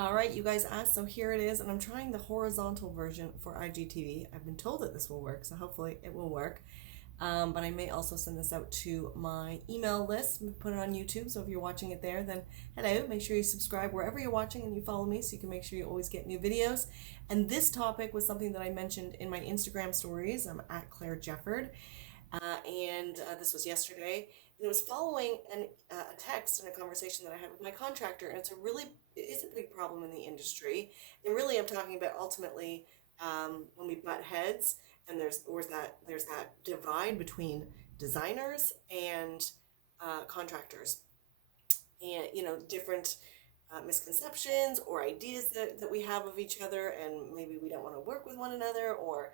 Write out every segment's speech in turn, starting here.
All right, you guys asked, so here it is, and I'm trying the horizontal version for IGTV. I've been told that this will work, so hopefully it will work. But I may also send this out to my email list, put it on YouTube. So if you're watching it there, then hello, make sure you subscribe wherever you're watching and you follow me so you can make sure you always get new videos. And this topic was something that I mentioned in my Instagram stories. I'm at Claire Jefford. And this was yesterday. And it was following a text and a conversation that I had with my contractor. And it is a big problem in the industry. And really, I'm talking about ultimately when we butt heads and there's that divide between designers and contractors, and different misconceptions or ideas that we have of each other, and maybe we don't want to work with one another, or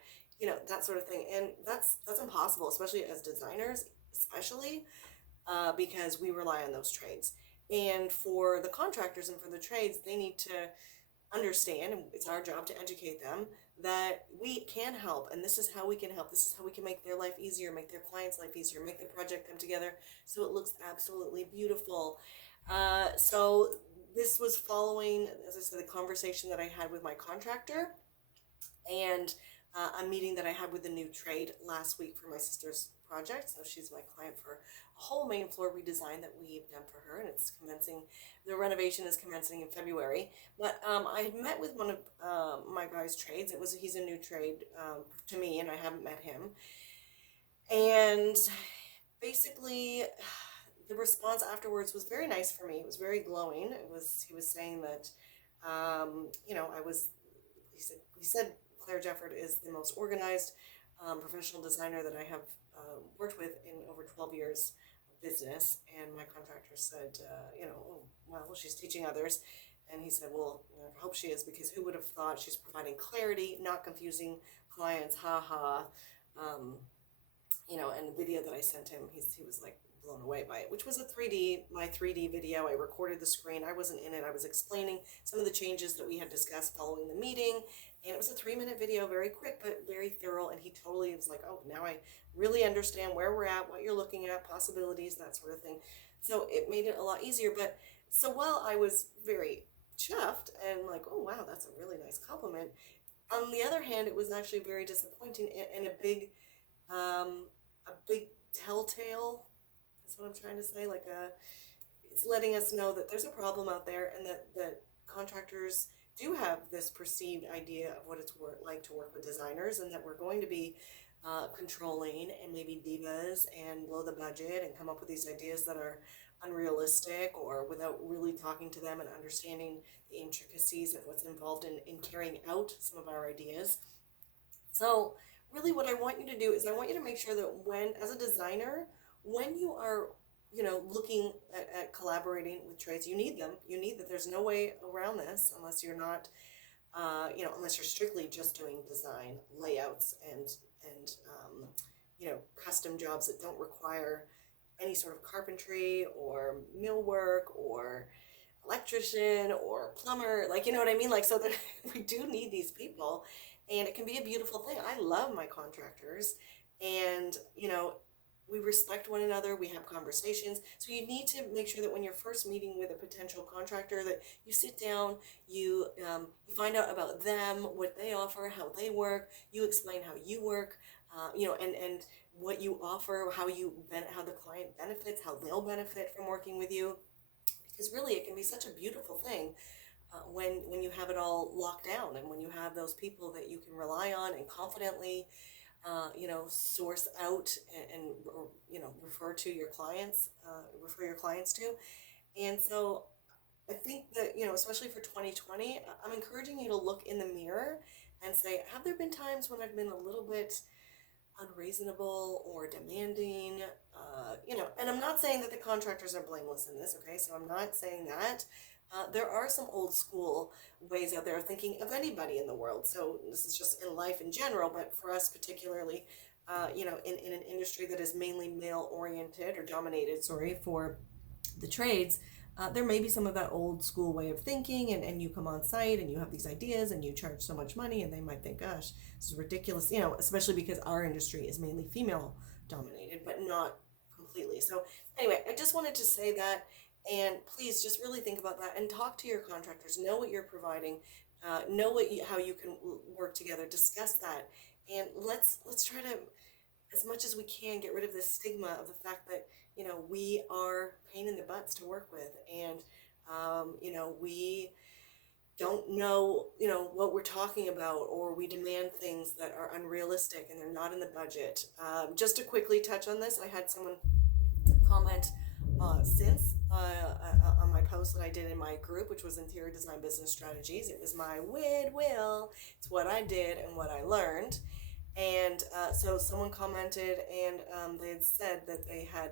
that sort of thing. And that's impossible, especially as designers, especially because we rely on those trades. And for the contractors and for the trades, they need to understand, and it's our job to educate them, that we can help, and this is how we can help. This is how we can make their life easier, make their clients' life easier, make the project come together so it looks absolutely beautiful. So this was following, as I said, the conversation that I had with my contractor, and a meeting that I had with a new trade last week for my sister's project. So she's my client for a whole main floor redesign that we've done for her, and it's commencing. The renovation is commencing in February. But I had met with one of my guy's trades. He's a new trade to me, and I haven't met him. And basically, the response afterwards was very nice for me. It was very glowing. He was saying that, he said Claire Jefford is the most organized professional designer that I have worked with in over 12 years of business. And my contractor said, oh, well, she's teaching others. And he said, well, I hope she is, because who would have thought she's providing clarity, not confusing clients, ha. And the video that I sent him, he was like blown away by it, which was my 3D video. I recorded the screen. I wasn't in it. I was explaining some of the changes that we had discussed following the meeting. And it was a 3-minute video, very quick, but very thorough. And he totally was like, oh, now I really understand where we're at, what you're looking at, possibilities, that sort of thing. So it made it a lot easier. But so while I was very chuffed and like, oh, wow, that's a really nice compliment, on the other hand, it was actually very disappointing and a big telltale. That's what I'm trying to say. It's letting us know that there's a problem out there, and that contractors do have this perceived idea of what it's like to work with designers, and that we're going to be controlling and maybe divas and blow the budget and come up with these ideas that are unrealistic, or without really talking to them and understanding the intricacies of what's involved in carrying out some of our ideas. So really what I want you to do is I want you to make sure that as a designer, when you are looking at collaborating with trades, you need them. You need that. There's no way around this unless you're not, unless you're strictly just doing design, layouts, and custom jobs that don't require any sort of carpentry or millwork or electrician or plumber. You know what I mean? So that we do need these people, and it can be a beautiful thing. I love my contractors, and we respect one another, we have conversations. So you need to make sure that when you're first meeting with a potential contractor, that you sit down, you find out about them, what they offer, how they work, you explain how you work, and what you offer, how the client benefits, how they'll benefit from working with you. Because really it can be such a beautiful thing when you have it all locked down, and when you have those people that you can rely on and confidently source out and refer your clients to. And so I think that, especially for 2020, I'm encouraging you to look in the mirror and say, have there been times when I've been a little bit unreasonable or demanding? And I'm not saying that the contractors are blameless in this, okay? So I'm not saying that. There are some old school ways out there of thinking of anybody in the world. So this is just in life in general, but for us particularly, in an industry that is mainly male oriented or dominated, for the trades, there may be some of that old school way of thinking, and you come on site and you have these ideas and you charge so much money, and they might think, gosh, this is ridiculous, especially because our industry is mainly female dominated, but not completely. So anyway, I just wanted to say that. And please just really think about that and talk to your contractors. Know what you're providing. Know how you can work together. Discuss that, and let's try to, as much as we can, get rid of this stigma of the fact that we are pain in the butts to work with, and we don't know what we're talking about, or we demand things that are unrealistic and they're not in the budget. Just to quickly touch on this, I had someone comment since on my post that I did in my group, which was Interior Design Business Strategies. It was my will. It's what I did and what I learned. And so someone commented, and they had said that they had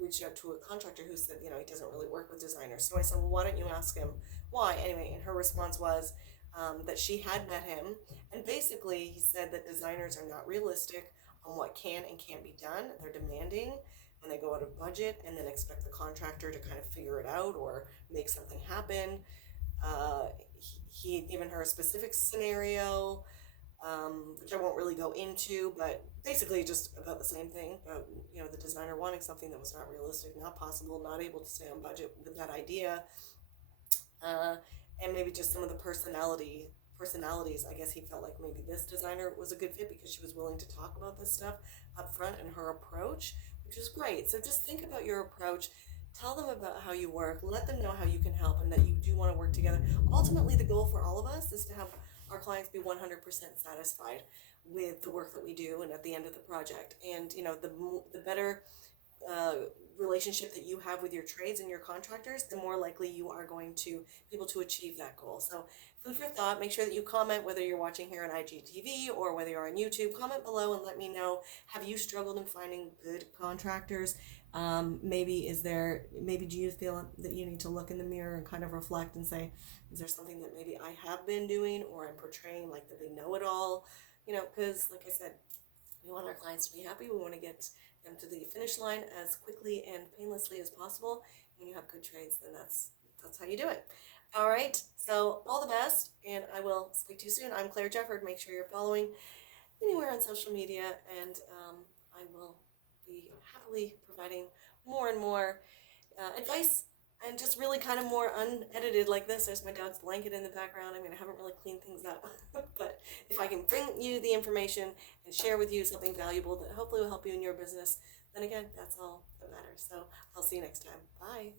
reached out to a contractor who said, he doesn't really work with designers. So I said, well, why don't you ask him why? Anyway, and her response was that she had met him, and basically he said that designers are not realistic on what can and can't be done. They're demanding, and they go out of budget, and then expect the contractor to kind of figure it out or make something happen. He had given her a specific scenario, which I won't really go into, but basically just about the same thing. About, the designer wanting something that was not realistic, not possible, not able to stay on budget with that idea, and maybe just some of the personalities. I guess he felt like maybe this designer was a good fit because she was willing to talk about this stuff up front in her approach, which is great. So just think about your approach. Tell them about how you work. Let them know how you can help and that you do want to work together. Ultimately, the goal for all of us is to have our clients be 100% satisfied with the work that we do and at the end of the project. And the better relationship that you have with your trades and your contractors, the more likely you are going to be able to achieve that goal. So food for thought. Make sure that you comment, whether you're watching here on IGTV or whether you're on YouTube. Comment below and let me know, have you struggled in finding good contractors? Maybe do you feel that you need to look in the mirror and kind of reflect and say, is there something that maybe I have been doing or I'm portraying like that they know it all? Because like I said, we want our clients to be happy. We want to get them to the finish line as quickly and painlessly as possible. When you have good trades, then that's how you do it. All right. So all the best, and I will speak to you soon. I'm Claire Jefford. Make sure you're following anywhere on social media, and I will be happily providing more and more advice, and just really kind of more unedited like this. There's my dog's blanket in the background. I mean, I haven't really cleaned things up, but if I can bring you the information and share with you something valuable that hopefully will help you in your business, then again, that's all that matters. So I'll see you next time. Bye.